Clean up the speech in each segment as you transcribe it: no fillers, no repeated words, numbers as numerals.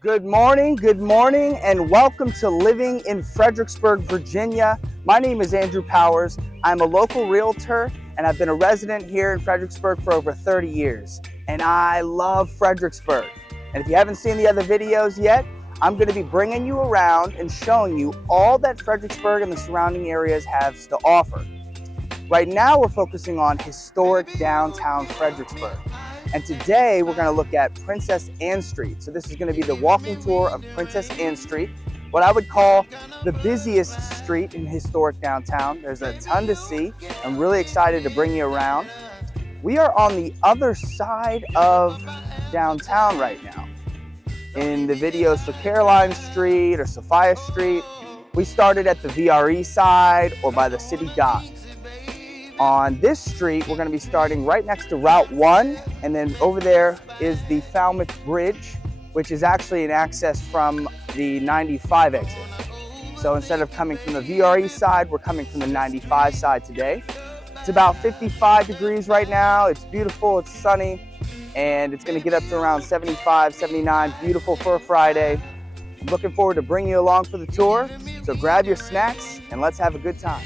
good morning, and welcome to Living in Fredericksburg, Virginia. My name is Andrew Powers. I'm a local realtor, and I've been a resident here in Fredericksburg for over 30 years. And I love Fredericksburg. And if you haven't seen the other videos yet, I'm going to be bringing you around and showing you all that Fredericksburg and the surrounding areas has to offer. Right now, we're focusing on historic downtown Fredericksburg. And today we're going to look at Princess Anne Street. So this is going to be the walking tour of Princess Anne Street, what I would call the busiest street in historic downtown. There's a ton to see. I'm really excited to bring you around. We are on the other side of downtown right now. In the videos for Caroline Street or Sophia Street, we started at the VRE side or by the city dock. On this street, we're going to be starting right next to Route 1, and then over there is the Falmouth Bridge, which is actually an access from the 95 exit. So instead of coming from the VRE side, we're coming from the 95 side today. It's about 55 degrees right now. It's beautiful, it's sunny, and it's going to get up to around 75, 79, beautiful for a Friday. I'm looking forward to bringing you along for the tour, so grab your snacks and let's have a good time.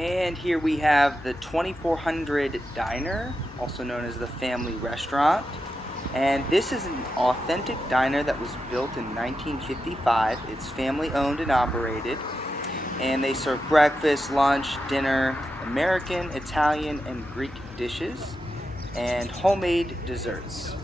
And here we have the 2400 Diner, also known as the Family Restaurant. And this is an authentic diner that was built in 1955. It's family owned and operated. And they serve breakfast, lunch, dinner, American, Italian, and Greek dishes, and homemade desserts.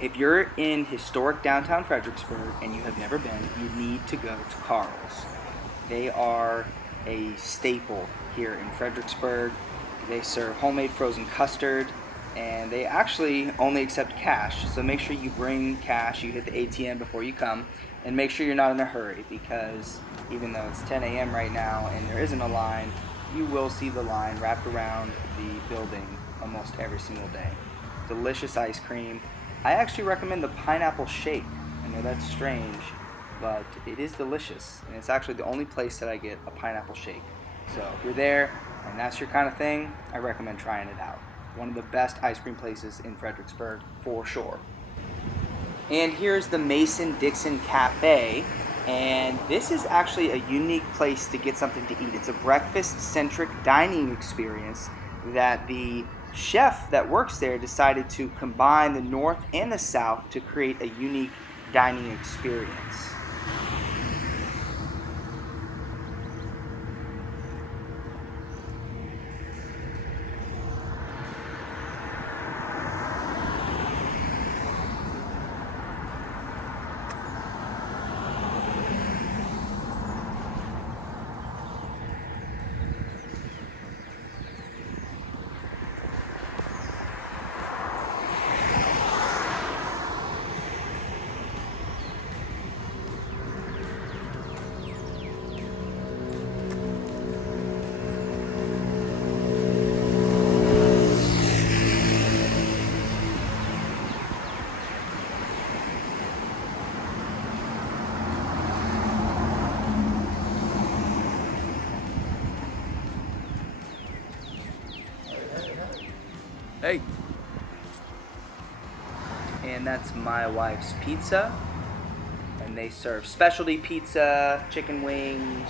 If you're in historic downtown Fredericksburg and you have never been, you need to go to Carl's. They are a staple here in Fredericksburg. They serve homemade frozen custard, and they actually only accept cash, so make sure you bring cash. You hit the ATM before you come, and make sure you're not in a hurry, because even though it's 10 a.m. right now and there isn't a line, you will see the line wrapped around the building almost every single day. Delicious ice cream. I actually recommend the pineapple shake. I know that's strange, but it is delicious, and it's actually the only place that I get a pineapple shake. So if you're there and that's your kind of thing, I recommend trying it out. One of the best ice cream places in Fredericksburg for sure. And here's the Mason-Dixon Cafe, and this is actually a unique place to get something to eat. It's a breakfast-centric dining experience that the chef that works there decided to combine the North and the South to create a unique dining experience. Hey. And that's my wife's pizza. And they serve specialty pizza, chicken wings,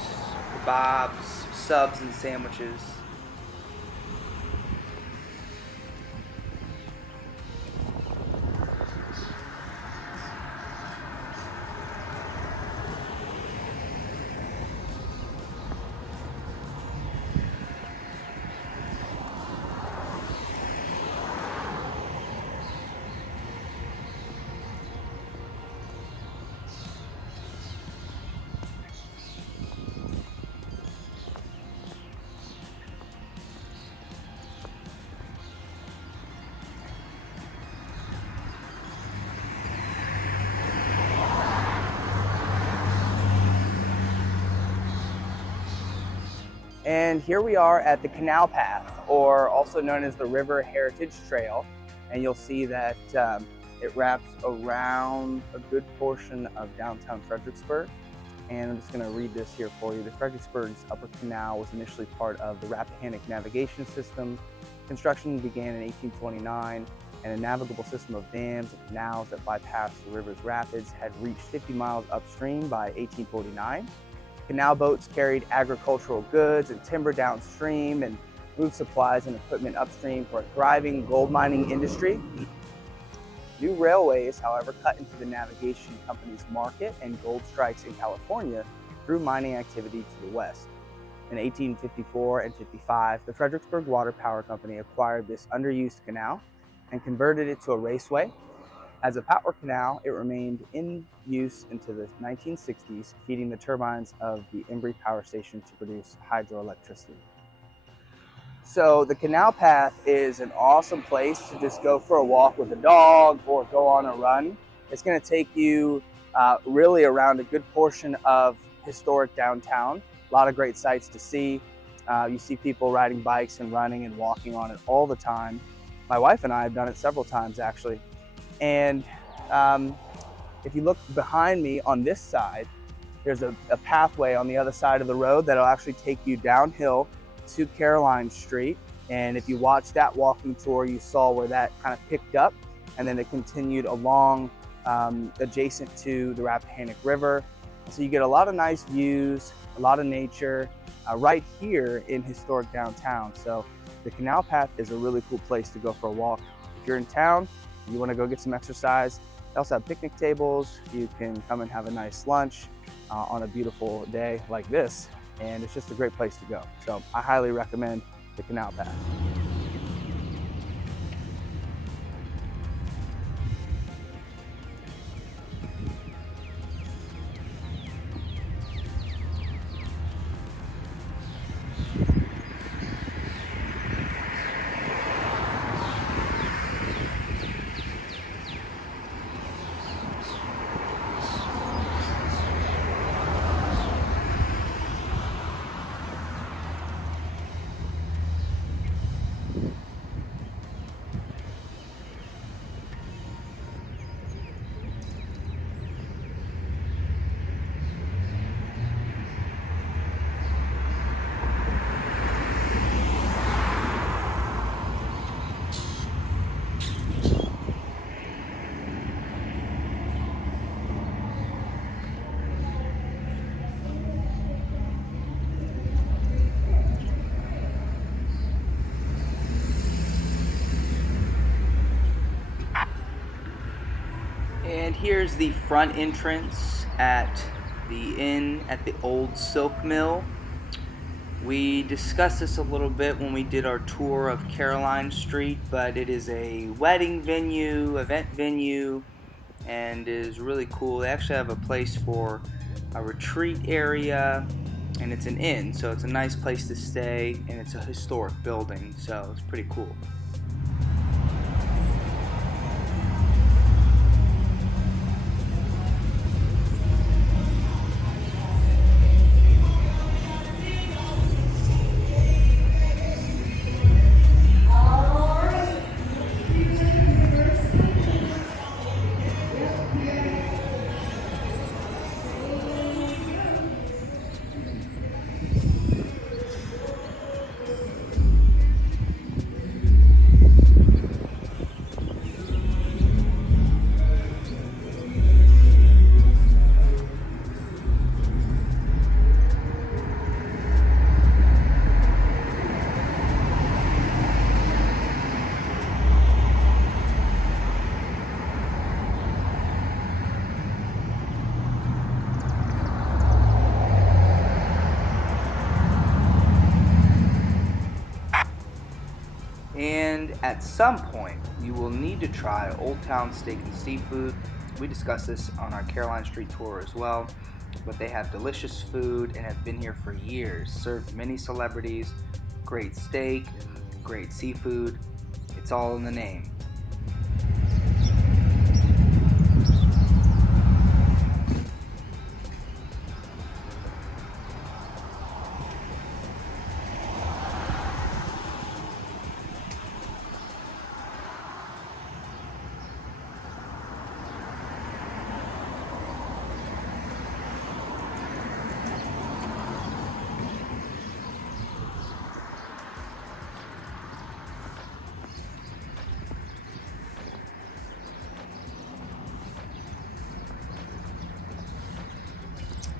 kebabs, subs, and sandwiches. And here we are at the Canal Path, or also known as the River Heritage Trail. And you'll see that it wraps around a good portion of downtown Fredericksburg. And I'm just going to read this here for you. The Fredericksburg's Upper Canal was initially part of the Rappahannock navigation system. Construction began in 1829, and a navigable system of dams and canals that bypassed the river's rapids had reached 50 miles upstream by 1849. Canal boats carried agricultural goods and timber downstream and moved supplies and equipment upstream for a thriving gold mining industry. New railways, however, cut into the navigation company's market, and gold strikes in California drew mining activity to the west. In 1854 and 55, the Fredericksburg Water Power Company acquired this underused canal and converted it to a raceway. As a power canal, it remained in use into the 1960s, feeding the turbines of the Embry Power Station to produce hydroelectricity. So the Canal Path is an awesome place to just go for a walk with a dog or go on a run. It's going to take you really around a good portion of historic downtown. A lot of great sights to see. You see people riding bikes and running and walking on it all the time. My wife and I have done it several times actually. And if you look behind me on this side, there's a pathway on the other side of the road that'll actually take you downhill to Caroline Street. And if you watch that walking tour, you saw where that kind of picked up, and then it continued along adjacent to the Rappahannock River. So you get a lot of nice views, a lot of nature right here in historic downtown. So the Canal Path is a really cool place to go for a walk. If you're in town, you want to go get some exercise, they also have picnic tables. You can come and have a nice lunch on a beautiful day like this, and it's just a great place to go. So I highly recommend the Canal Path. And here's the front entrance at the inn at the old silk mill. We discussed this a little bit when we did our tour of Caroline Street, but it is a wedding venue, event venue, and is really cool. They actually have a place for a retreat area, and it's an inn, so it's a nice place to stay, and it's a historic building, so it's pretty cool. And at some point, you will need to try Old Town Steak and Seafood. We discussed this on our Caroline Street tour as well, but they have delicious food and have been here for years. Served many celebrities, great steak, great seafood. It's all in the name.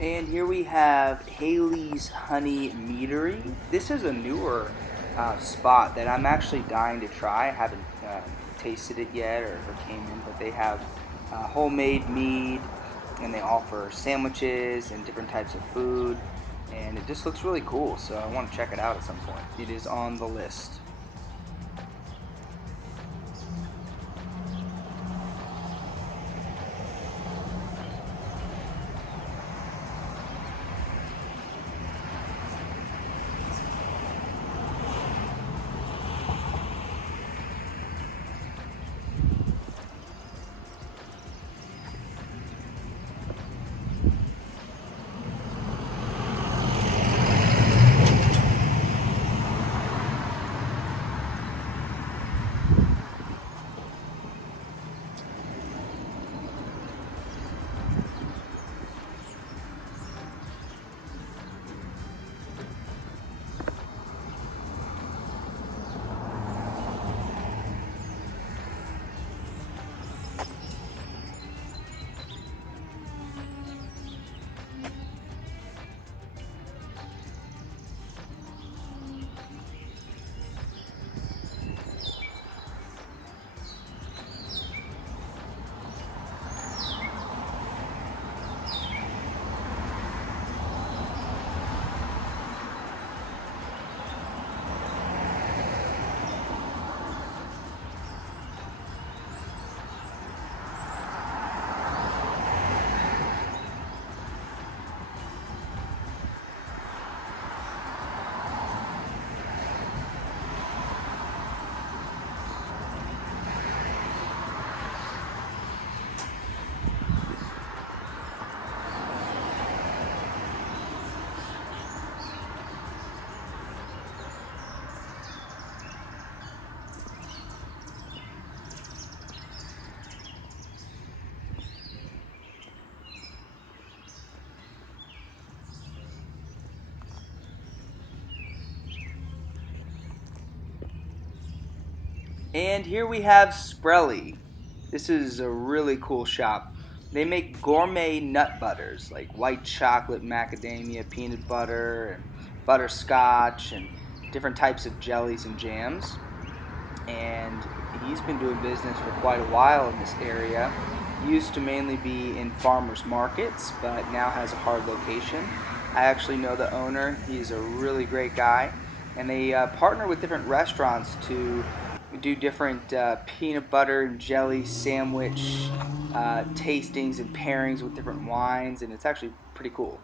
And here we have Haley's Honey Meadery. This is a newer spot that I'm actually dying to try. I haven't tasted it yet or came in, but they have homemade mead, and they offer sandwiches and different types of food, and it just looks really cool, so I want to check it out at some point. It is on the list. And here we have Sprelly. This is a really cool shop. They make gourmet nut butters like white chocolate, macadamia, peanut butter, and butterscotch, and different types of jellies and jams. And he's been doing business for quite a while in this area. He used to mainly be in farmers markets, but now has a hard location. I actually know the owner. He's a really great guy. And they partner with different restaurants to do different peanut butter and jelly sandwich tastings and pairings with different wines, and it's actually pretty cool.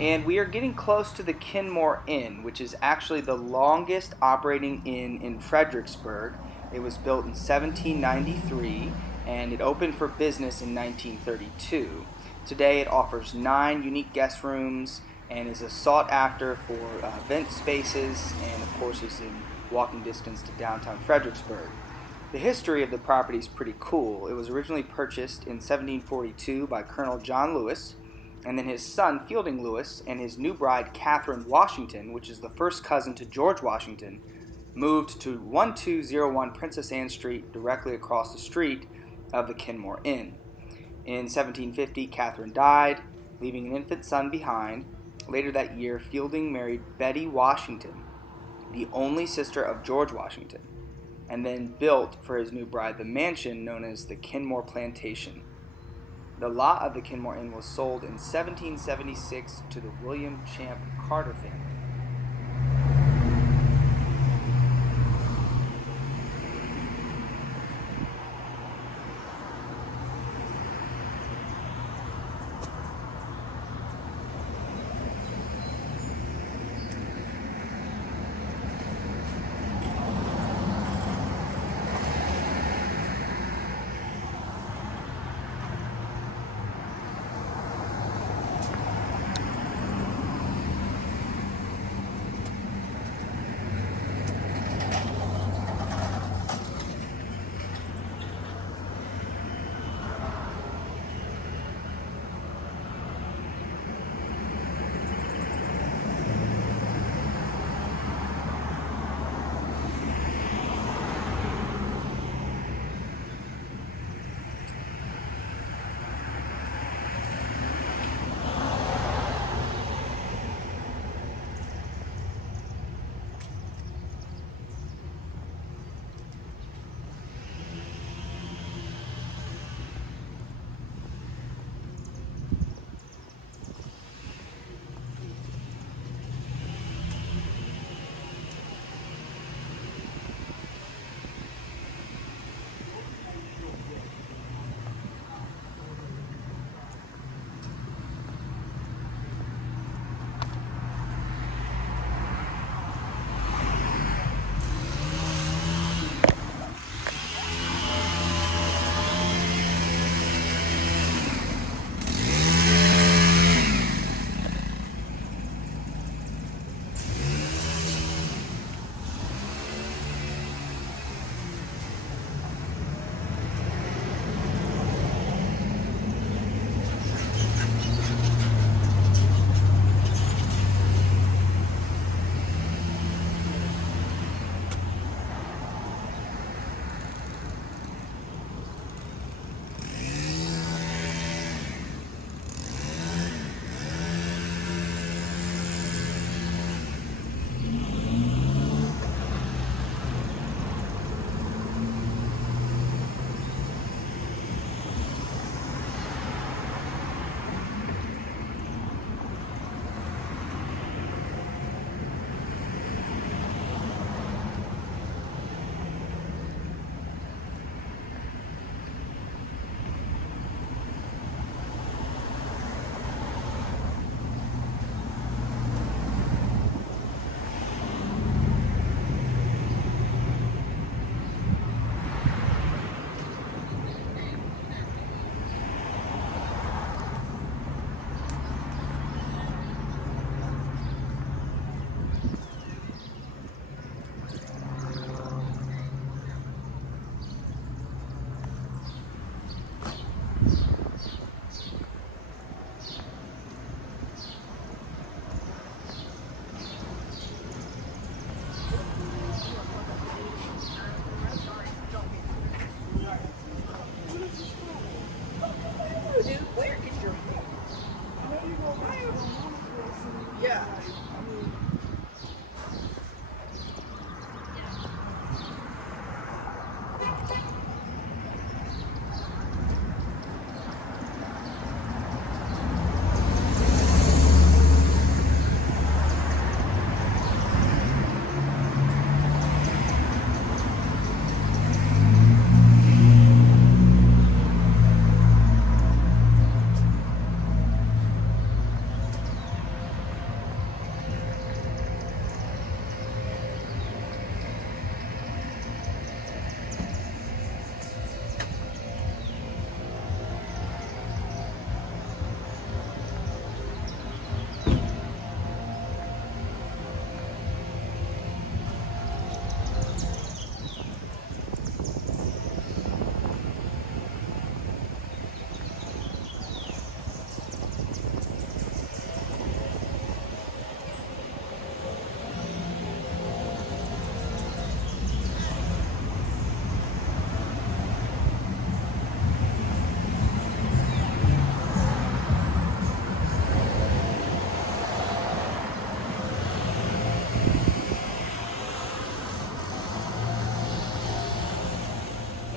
And we are getting close to the Kenmore Inn, which is actually the longest operating inn in Fredericksburg. It was built in 1793 and it opened for business in 1932. Today it offers 9 unique guest rooms and is a sought after for event spaces, and of course is in walking distance to downtown Fredericksburg. The history of the property is pretty cool. It was originally purchased in 1742 by Colonel John Lewis, and then his son Fielding Lewis and his new bride Catherine Washington, which is the first cousin to George Washington, moved to 1201 Princess Anne Street, directly across the street of the Kenmore Inn. In 1750, Catherine died, leaving an infant son behind. Later that year, Fielding married Betty Washington, the only sister of George Washington, and then built for his new bride the mansion known as the Kenmore Plantation. The lot of the Kenmore Inn was sold in 1776 to the William Champ Carter family.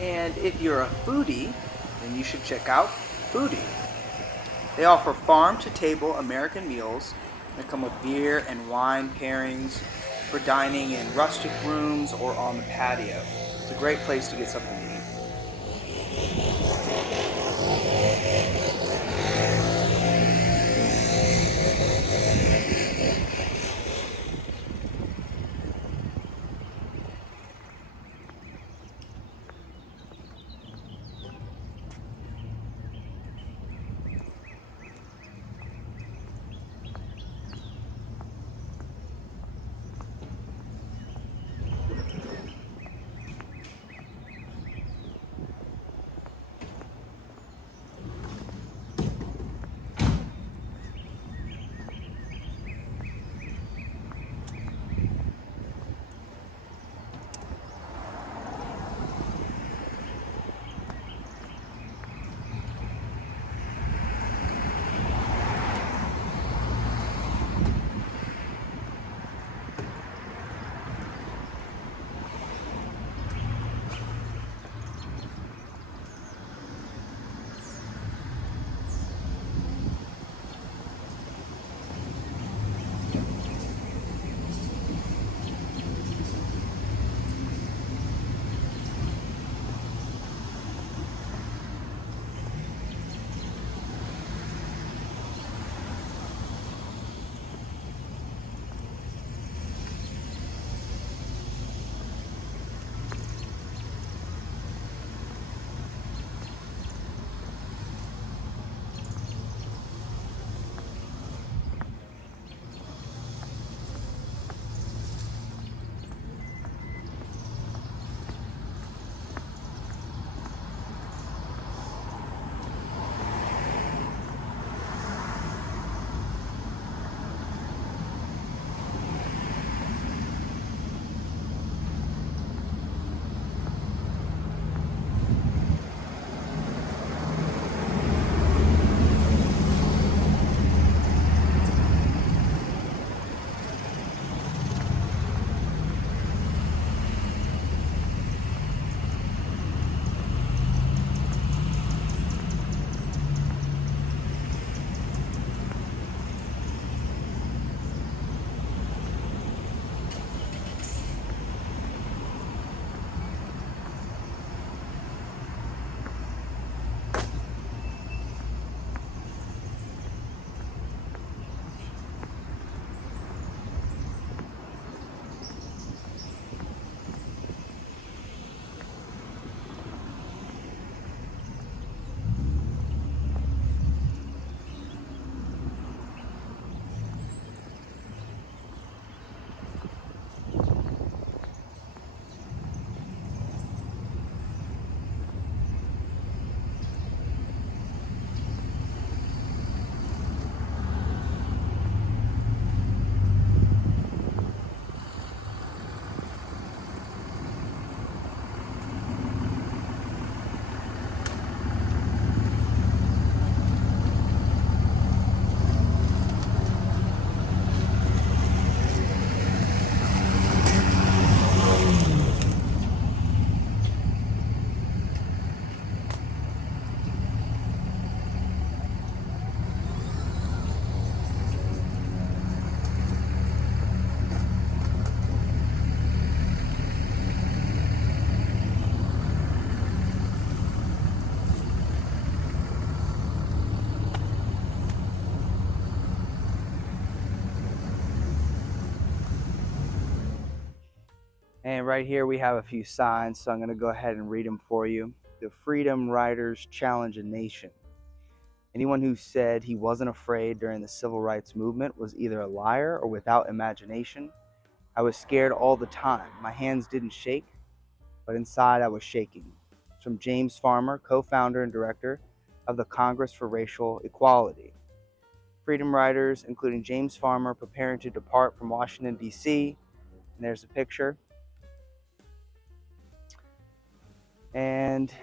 And if you're a foodie, then you should check out Foodie. They offer farm-to-table American meals that come with beer and wine pairings for dining in rustic rooms or on the patio. It's a great place to get something to eat. And right here we have a few signs, so I'm going to go ahead and read them for you. The Freedom Riders challenge a nation. Anyone who said he wasn't afraid during the civil rights movement was either a liar or without imagination. I was scared all the time. My hands didn't shake, but inside I was shaking. It's from James Farmer, co-founder and director of the Congress for Racial Equality. Freedom Riders, including James Farmer, preparing to depart from Washington, D.C. And there's a picture. And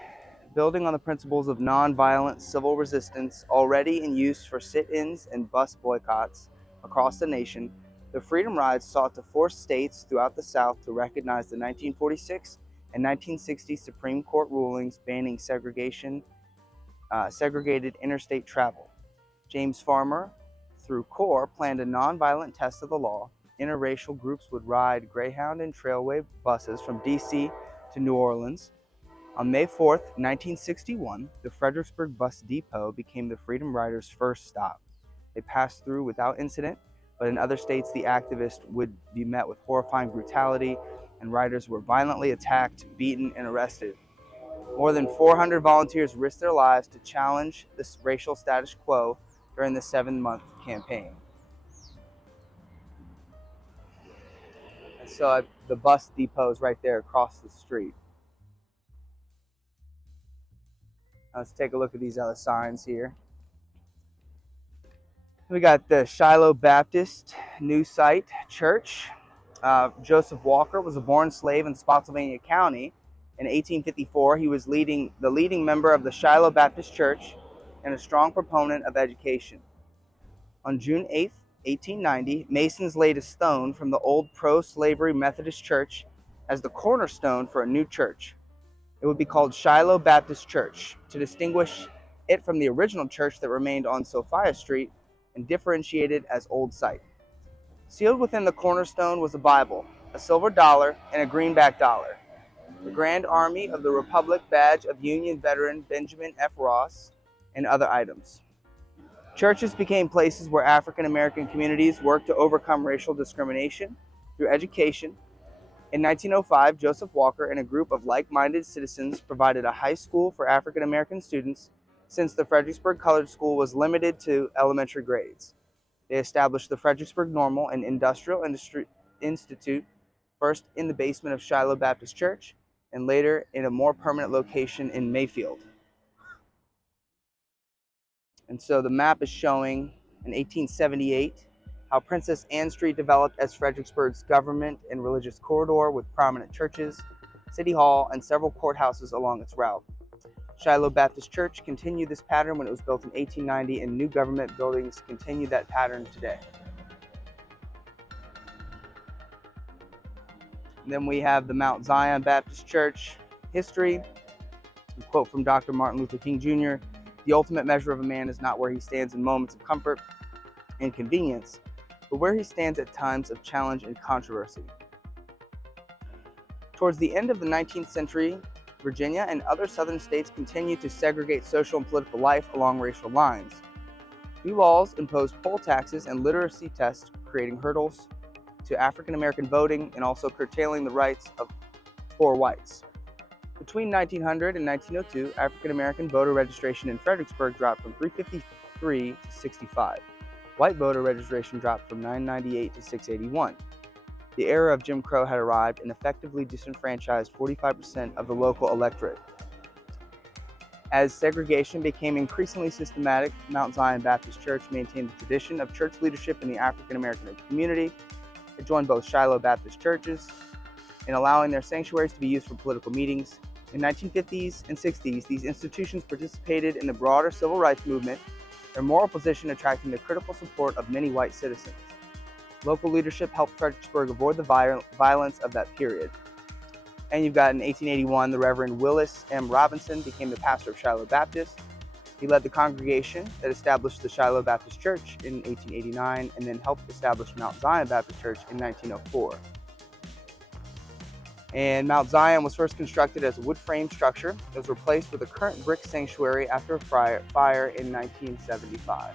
building on the principles of nonviolent civil resistance already in use for sit-ins and bus boycotts across the nation, the Freedom Rides sought to force states throughout the South to recognize the 1946 and 1960 Supreme Court rulings banning segregated interstate travel. James Farmer, through CORE, planned a nonviolent test of the law. Interracial groups would ride Greyhound and Trailway buses from D.C. to New Orleans. On May 4, 1961, the Fredericksburg Bus Depot became the Freedom Riders' first stop. They passed through without incident, but in other states the activists would be met with horrifying brutality, and riders were violently attacked, beaten, and arrested. More than 400 volunteers risked their lives to challenge this racial status quo during the 7-month campaign. And so the bus depot is right there across the street. Let's take a look at these other signs here. We got the Shiloh Baptist New Site Church. Joseph Walker was a born slave in Spotsylvania County. In 1854, he was the leading member of the Shiloh Baptist Church and a strong proponent of education. On June 8, 1890, Masons laid a stone from the old pro-slavery Methodist Church as the cornerstone for a new church. It would be called Shiloh Baptist Church to distinguish it from the original church that remained on Sophia Street and differentiated as Old Site. Sealed within the cornerstone was a Bible, a silver dollar, and a greenback dollar. The Grand Army of the Republic badge of Union veteran Benjamin F. Ross, and other items. Churches became places where African American communities worked to overcome racial discrimination through education. In 1905, Joseph Walker and a group of like-minded citizens provided a high school for African American students, since the Fredericksburg Colored School was limited to elementary grades. They established the Fredericksburg Normal and Industrial Institute, first in the basement of Shiloh Baptist Church, and later in a more permanent location in Mayfield. And so the map is showing in 1878 how Princess Anne Street developed as Fredericksburg's government and religious corridor with prominent churches, city hall, and several courthouses along its route. Shiloh Baptist Church continued this pattern when it was built in 1890, and new government buildings continue that pattern today. And then we have the Mount Zion Baptist Church history. A quote from Dr. Martin Luther King Jr., "The ultimate measure of a man is not where he stands in moments of comfort and convenience, but where he stands at times of challenge and controversy." Towards the end of the 19th century, Virginia and other southern states continued to segregate social and political life along racial lines. New laws imposed poll taxes and literacy tests, creating hurdles to African American voting and also curtailing the rights of poor whites. Between 1900 and 1902, African American voter registration in Fredericksburg dropped from 353 to 65. White voter registration dropped from 998 to 681. The era of Jim Crow had arrived and effectively disenfranchised 45% of the local electorate. As segregation became increasingly systematic, Mount Zion Baptist Church maintained the tradition of church leadership in the African American community. It joined both Shiloh Baptist churches in allowing their sanctuaries to be used for political meetings. In the 1950s and 60s, these institutions participated in the broader civil rights movement, their moral position attracting the critical support of many white citizens. Local leadership helped Fredericksburg avoid the violence of that period. And you've got in 1881, the Reverend Willis M. Robinson became the pastor of Shiloh Baptist. He led the congregation that established the Shiloh Baptist Church in 1889 and then helped establish Mount Zion Baptist Church in 1904. And Mount Zion was first constructed as a wood frame structure. It was replaced with a current brick sanctuary after a fire in 1975.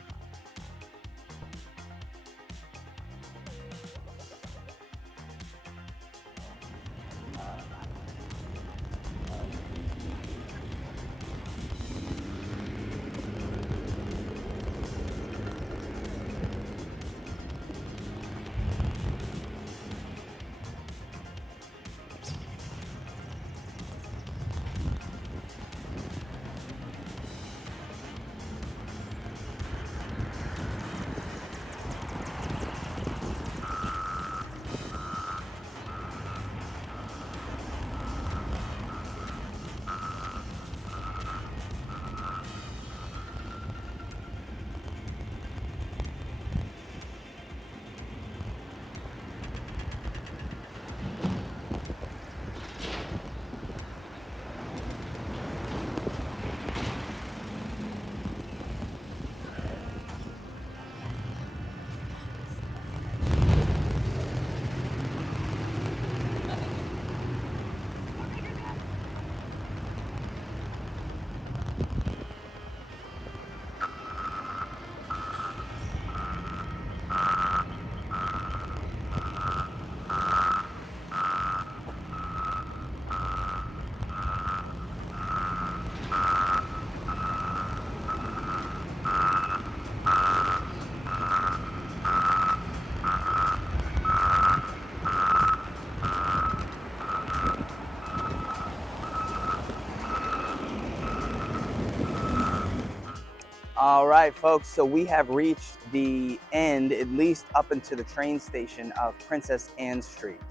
All right, folks, so we have reached the end, at least up into the train station of Princess Anne Street.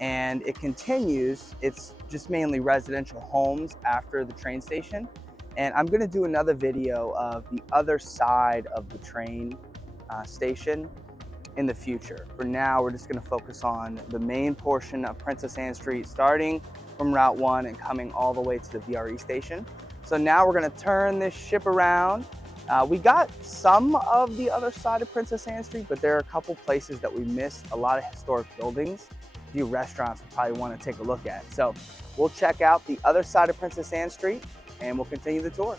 And it continues, it's just mainly residential homes after the train station. And I'm gonna do another video of the other side of the train station in the future. For now, we're just gonna focus on the main portion of Princess Anne Street, starting from Route 1 and coming all the way to the VRE station. So now we're gonna turn this ship around. We got some of the other side of Princess Anne Street, but there are a couple places that we missed, a lot of historic buildings, a few restaurants we probably wanna take a look at. So we'll check out the other side of Princess Anne Street and we'll continue the tour.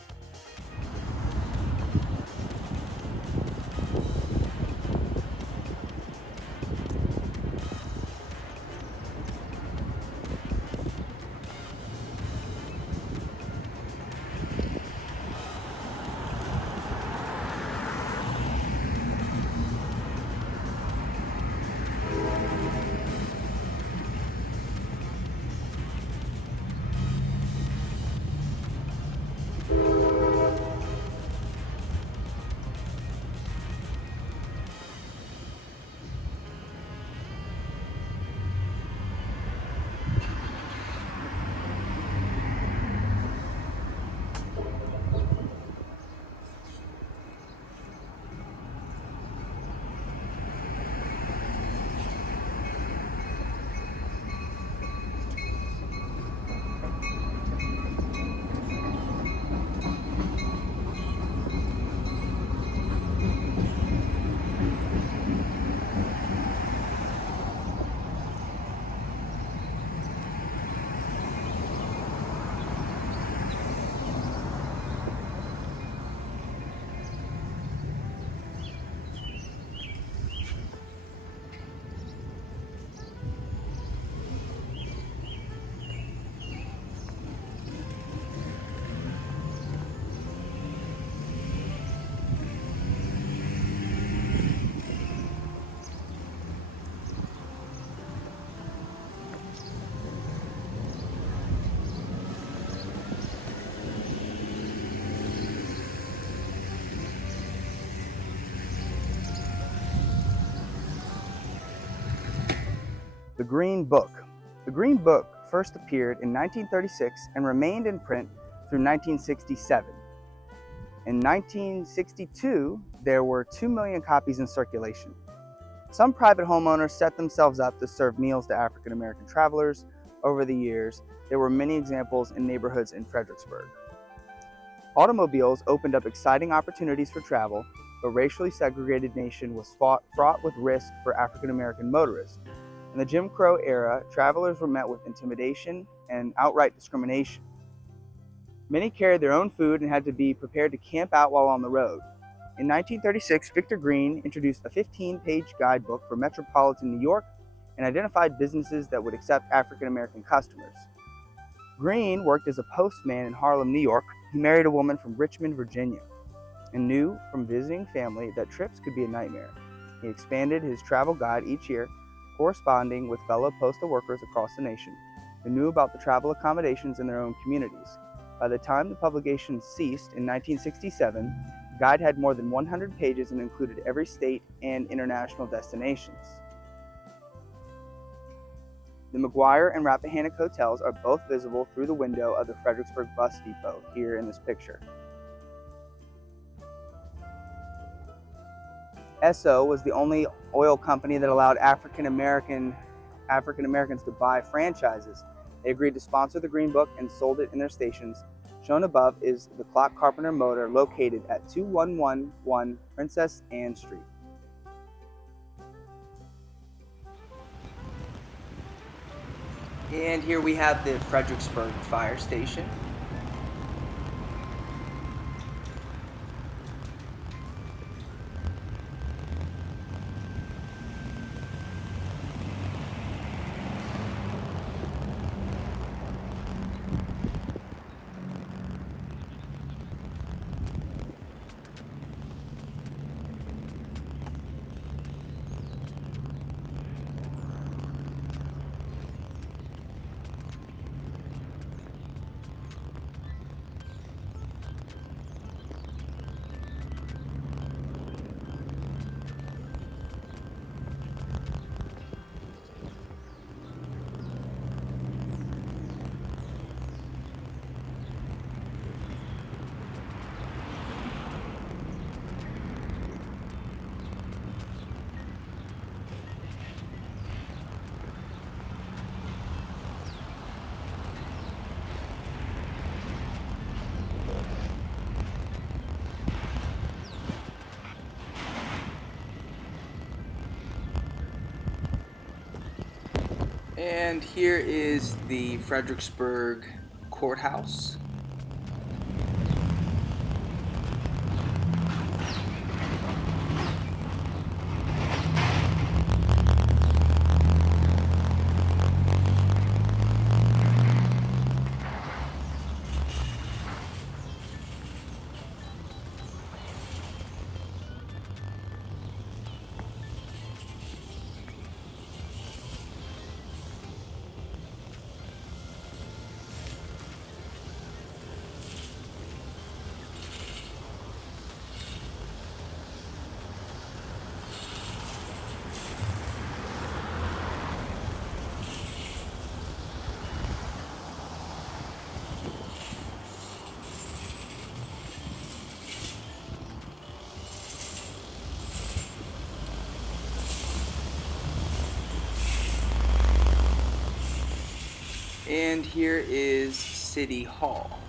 The Green Book. The Green Book first appeared in 1936 and remained in print through 1967. In 1962, there were 2 million copies in circulation. Some private homeowners set themselves up to serve meals to African American travelers. Over the years, there were many examples in neighborhoods in Fredericksburg. Automobiles opened up exciting opportunities for travel. A racially segregated nation was fraught with risk for African American motorists. In the Jim Crow era, travelers were met with intimidation and outright discrimination. Many carried their own food and had to be prepared to camp out while on the road. In 1936, Victor Green introduced a 15-page guidebook for metropolitan New York and identified businesses that would accept African American customers. Green worked as a postman in Harlem, New York. He married a woman from Richmond, Virginia, and knew from visiting family that trips could be a nightmare. He expanded his travel guide each year, corresponding with fellow postal workers across the nation who knew about the travel accommodations in their own communities. By the time the publication ceased in 1967, the guide had more than 100 pages and included every state and international destinations. The McGuire and Rappahannock hotels are both visible through the window of the Fredericksburg bus depot here in this picture. Esso was the only oil company that allowed African Americans to buy franchises. They agreed to sponsor the Green Book and sold it in their stations. Shown above is the Clock Carpenter Motor, located at 2111 Princess Anne Street. And here we have the Fredericksburg Fire Station. And here is the Fredericksburg courthouse. And here is City Hall.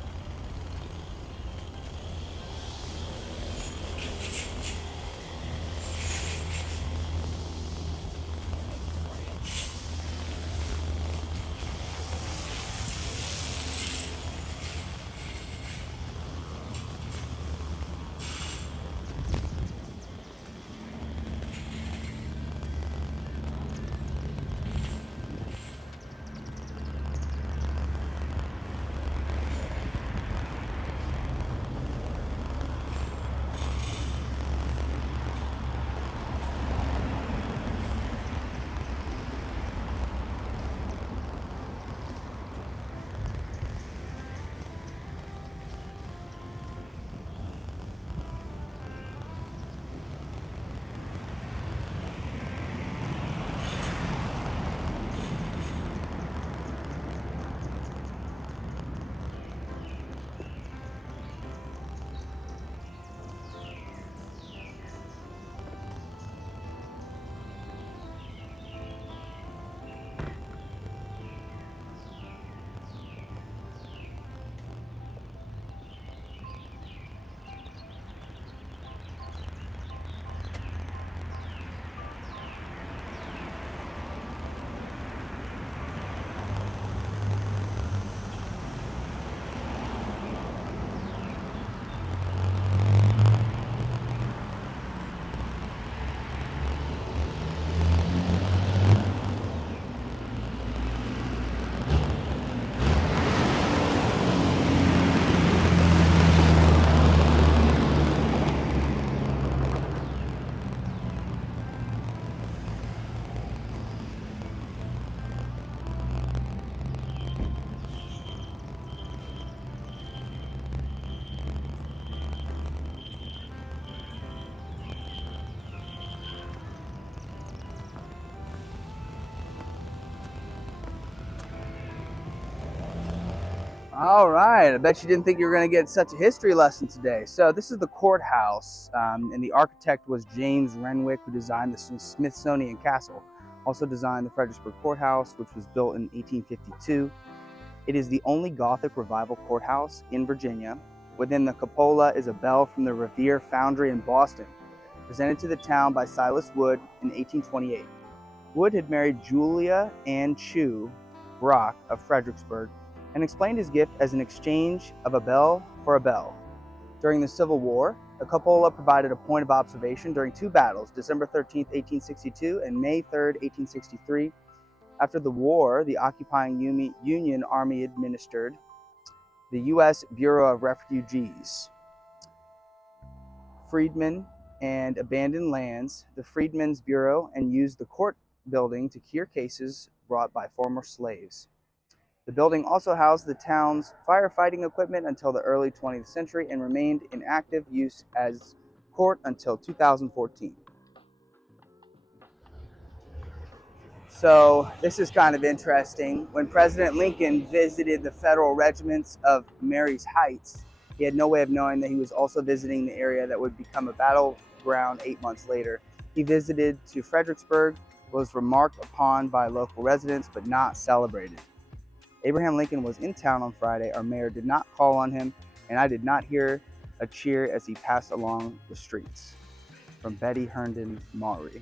All right, I bet you didn't think you were going to get such a history lesson today. So this is the courthouse, and the architect was James Renwick, who designed the Smithsonian Castle. Also designed the Fredericksburg Courthouse, which was built in 1852. It is the only Gothic Revival courthouse in Virginia. Within the cupola is a bell from the Revere Foundry in Boston, presented to the town by Silas Wood in 1828. Wood had married Julia Ann Chew Brock of Fredericksburg and explained his gift as an exchange of a bell for a bell. During the Civil War, the cupola provided a point of observation during two battles, December 13, 1862 and May 3, 1863. After the war, the occupying Union Army administered the U.S. Bureau of Refugees, freedmen, and abandoned lands, the Freedmen's Bureau, and used the court building to hear cases brought by former slaves. The building also housed the town's firefighting equipment until the early 20th century and remained in active use as court until 2014. So this is kind of interesting. When President Lincoln visited the federal regiments of Marye's Heights, he had no way of knowing that he was also visiting the area that would become a battleground 8 months later. He visited to Fredericksburg, was remarked upon by local residents, but not celebrated. Abraham Lincoln was in town on Friday. Our mayor did not call on him, and I did not hear a cheer as he passed along the streets. From Betty Herndon Maury.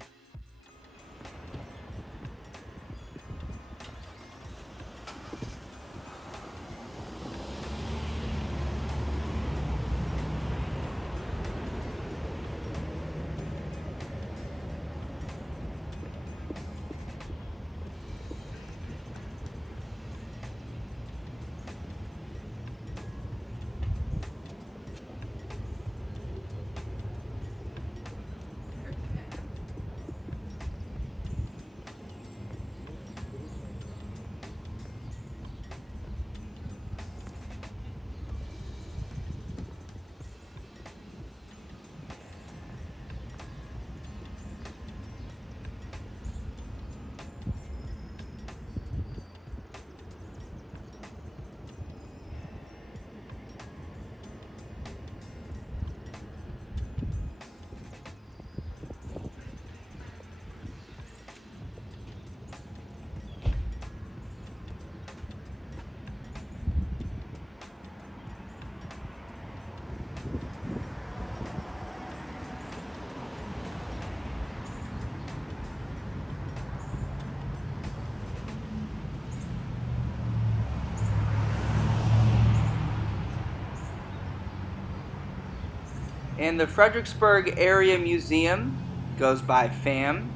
And the Fredericksburg Area Museum goes by FAM.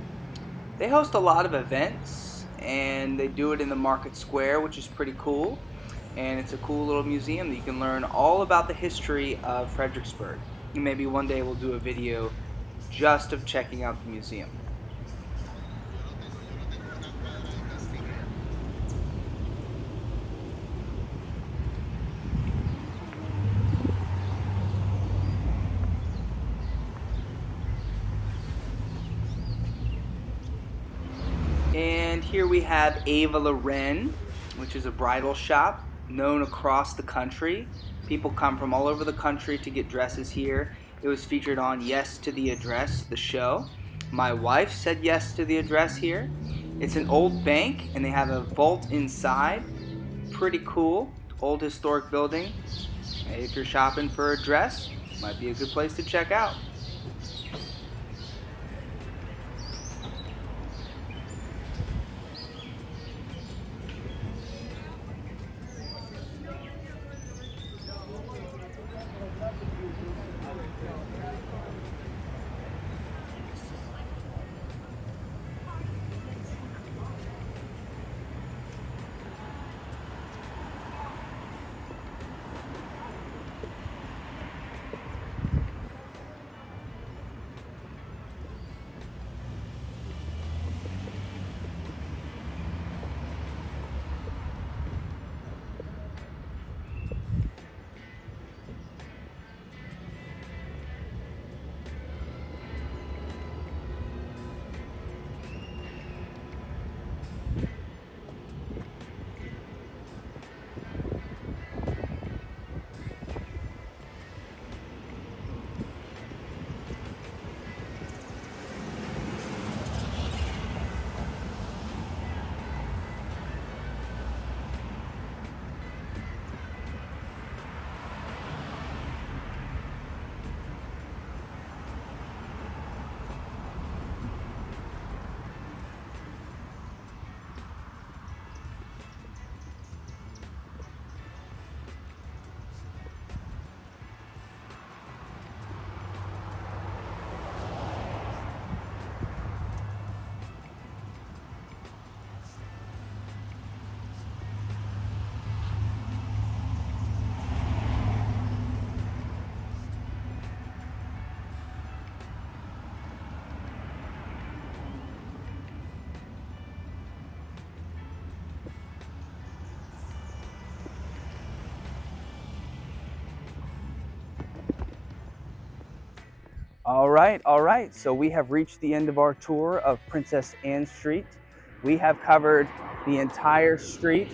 They host a lot of events, and they do it in the Market Square, which is pretty cool. And it's a cool little museum that you can learn all about the history of Fredericksburg. And maybe one day we'll do a video just of checking out the museum. And here we have Ava Loren, which is a bridal shop known across the country. People come from all over the country to get dresses here. It was featured on Yes to the Address, the show. My wife said yes to the address here. It's an old bank, and they have a vault inside. Pretty cool, old historic building. If you're shopping for a dress, might be a good place to check out. All right. So we have reached the end of our tour of Princess Anne Street. We have covered the entire street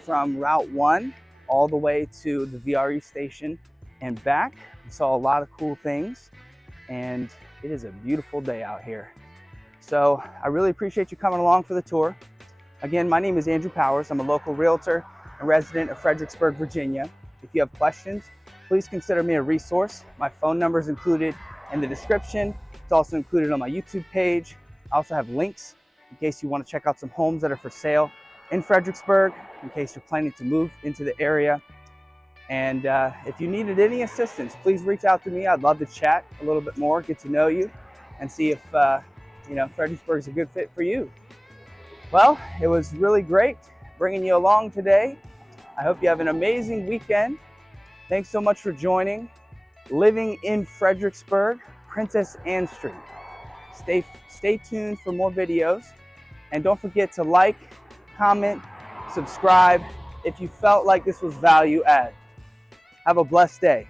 from Route 1 all the way to the VRE station and back. We saw a lot of cool things, and it is a beautiful day out here. So I really appreciate you coming along for the tour. Again, my name is Andrew Powers. I'm a local realtor and resident of Fredericksburg, Virginia. If you have questions, please consider me a resource. My phone number is included in the description. It's also included on my YouTube page. I also have links in case you want to check out some homes that are for sale in Fredericksburg, in case you're planning to move into the area. And if you needed any assistance, please reach out to me. I'd love to chat a little bit more, get to know you, and see if Fredericksburg is a good fit for you. Well, it was really great bringing you along today. I hope you have an amazing weekend. Thanks so much for joining Living in Fredericksburg, Princess Anne Street. Stay tuned for more videos, and don't forget to like, comment, subscribe if you felt like this was value add. Have a blessed day.